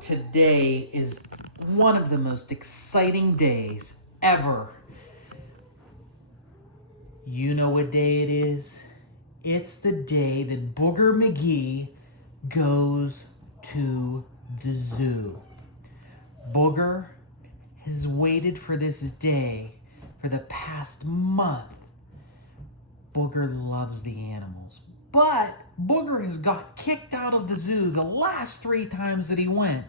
today is one of the most exciting days ever. You know what day it is? It's the day that Booger Magee goes to the zoo. Booger has waited for this day for the past month. Booger loves the animals, but Booger has got kicked out of the zoo the last 3 times that he went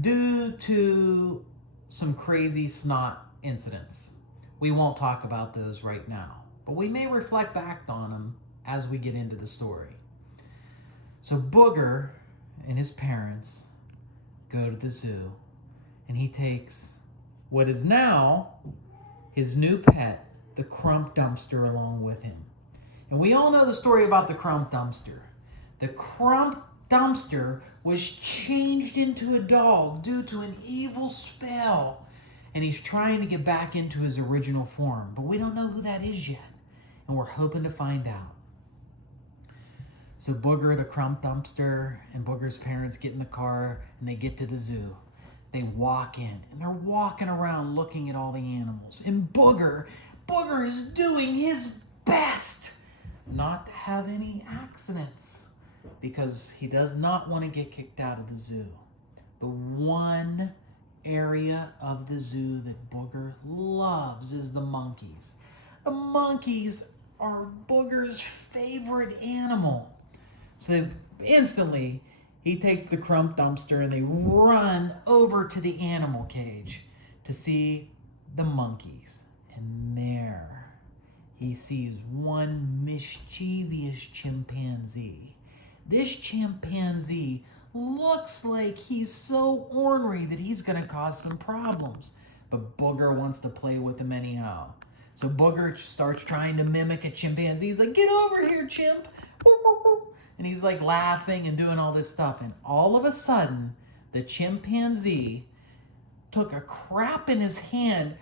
due to some crazy snot incidents. We won't talk about those right now, but we may reflect back on them as we get into the story. So Booger and his parents go to the zoo, and he takes what is now his new pet, the Crump Dumpster, along with him. And we all know the story about the Crump Dumpster. The Crump Dumpster was changed into a dog due to an evil spell, and he's trying to get back into his original form, but we don't know who that is yet, and we're hoping to find out. So Booger, the Crump Dumpster, and Booger's parents get in the car, and they get to the zoo. They walk in, and they're walking around looking at all the animals, and Booger is doing his best not to have any accidents, because he does not want to get kicked out of the zoo. But one area of the zoo that Booger loves is the monkeys. The monkeys are Booger's favorite animal. So instantly, he takes the Crump Dumpster and they run over to the animal cage to see the monkeys. And there he sees one mischievous chimpanzee. This chimpanzee looks like he's so ornery that he's going to cause some problems. But Booger wants to play with him anyhow. So Booger starts trying to mimic a chimpanzee. He's like, "Get over here, chimp." And he's like laughing and doing all this stuff. And all of a sudden, the chimpanzee took a crap in his hand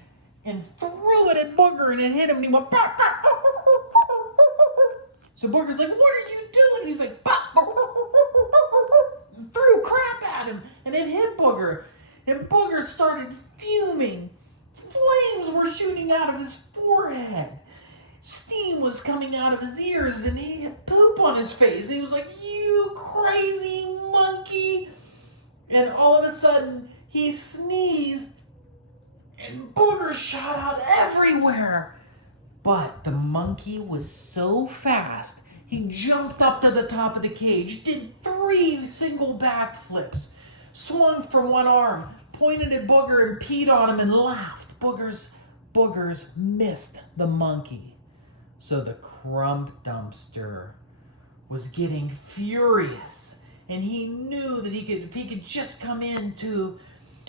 and threw it at Booger, and it hit him, and he went, "Bah, bah, bah, bah, bah, bah, bah, bah." So Booger's like, "What are you doing?" And he's like, "Bah, bah, bah, bah, bah, bah, bah," and threw crap at him, and it hit Booger. And Booger started fuming. Flames were shooting out of his forehead. Steam was coming out of his ears, and he had poop on his face. And he was like, "You crazy monkey." And all of a sudden, he sneezed, and Booger shot out everywhere. But the monkey was so fast, he jumped up to the top of the cage, did 3 single backflips, swung from one arm, pointed at Booger and peed on him and laughed. Boogers missed the monkey. So the Crump Dumpster was getting furious, and he knew that if he could just come into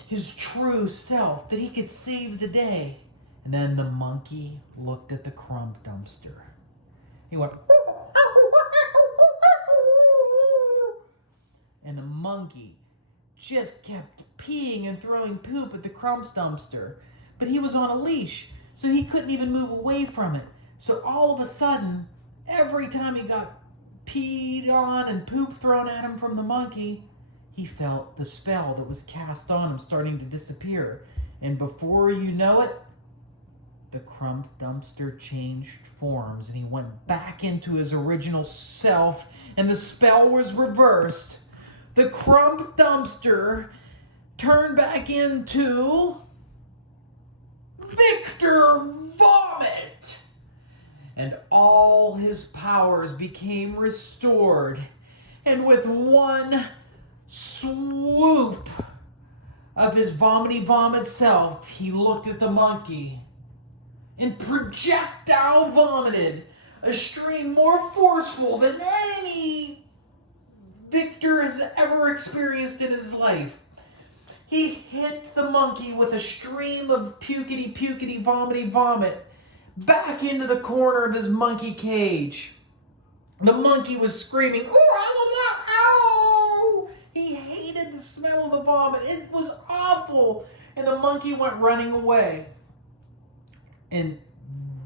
his true self, that he could save the day. And then the monkey looked at the Crump Dumpster. He went, and the monkey just kept peeing and throwing poop at the Crump Dumpster. But he was on a leash, so he couldn't even move away from it. So all of a sudden, every time he got peed on and poop thrown at him from the monkey, he felt the spell that was cast on him starting to disappear. And before you know it, the Crump Dumpster changed forms, and he went back into his original self, and the spell was reversed. The Crump Dumpster turned back into Victor Vomit, and all his powers became restored. And with one swoop of his vomity vomit self, he looked at the monkey and projectile vomited a stream more forceful than any Victor has ever experienced in his life. He hit the monkey with a stream of pukety vomity vomit back into the corner of his monkey cage. The monkey was screaming, "Ow!" He hated the smell of the vomit. It was awful. And the monkey went running away. And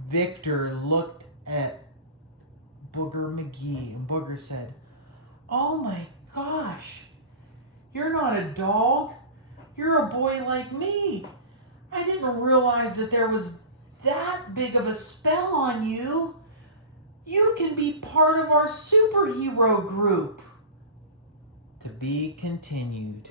Victor looked at Booger Magee, and Booger said, "Oh my gosh, You're not a dog. You're a boy like me. I didn't realize that there was that big of a spell on you. You can be part of our superhero group. To be continued.